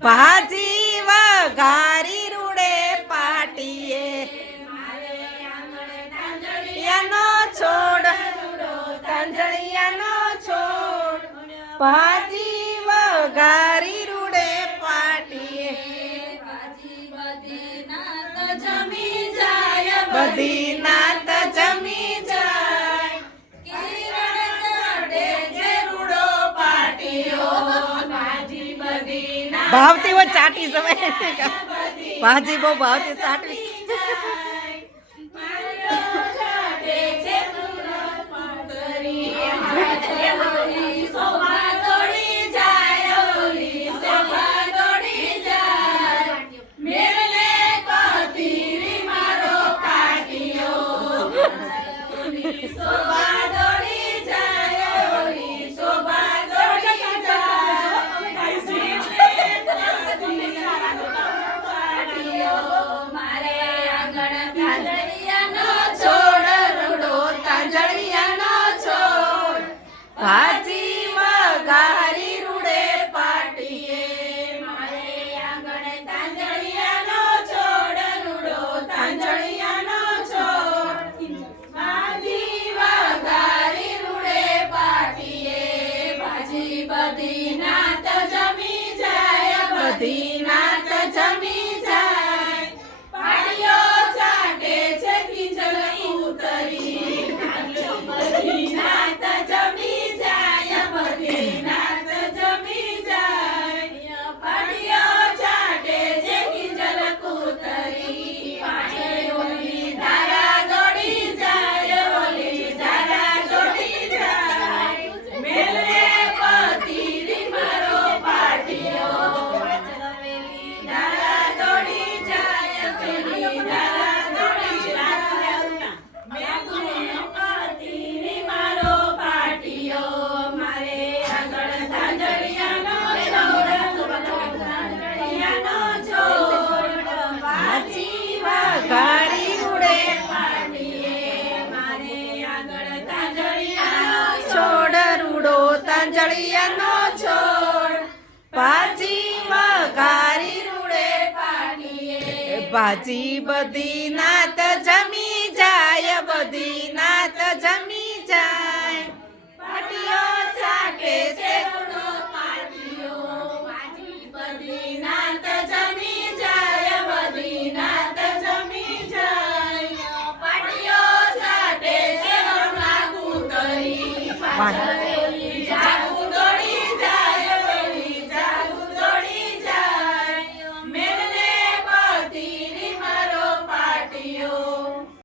ભાજી વઘારી રૂડે પાટીએ તાંજળિયાનો છોડ તાંજળિયાનો છોડ ભાજી વઘારી રૂડે પાટીએ બધી નાત જમી જાય કિરણ ચડે છે રૂડો પાટીઓ ભાજી બધી ભાવતી હોય ચાટી સમય ભાજી બહુ ભાવતી ચાટવી ભાજી વઘારી રૂડે પાટીએ મારે આંગણ તાંજળિયાનો છોડ રૂડો તાંજળિયાનો છોડ ભાજી વઘારી રૂડે પાટીએ ભાજી બધી નાત જમી જાય બધી નાત જમી જાય પાટીઓ ચાટે છે કિંજલ ઉતરી બધી નાત જમી વઘારી રૂડે પાટીએ મારે આગળ તાંજળિયાનો છોડ રૂડો તાંજળિયાનો છોડ ભાજી વઘારી રૂડે પાટીએ ભાજી બધી નાત જમી જાય બધી નાત જમી જાય